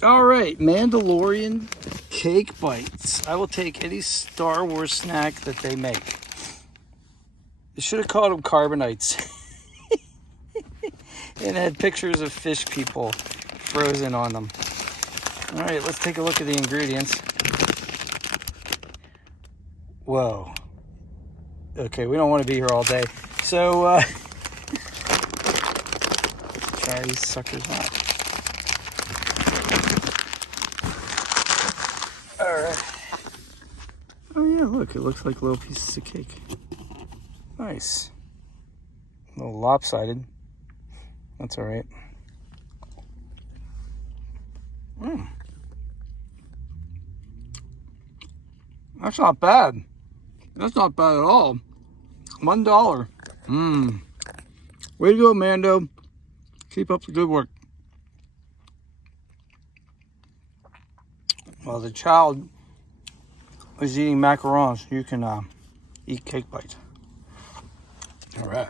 All right, Mandalorian cake bites. I will take any Star Wars snack that they make. They should have called them carbonites. And had pictures of fish people frozen on them. All right, let's take a look at the ingredients. Whoa. Okay, we don't want to be here all day. So, try these suckers out. All right. Oh yeah, look, it looks like little pieces of cake. Nice. A little lopsided. That's all right. That's not bad. That's not bad at all. $1. Way to go, Mando. Keep up the good work. Well, the child was eating macarons. You can eat cake bites. All right.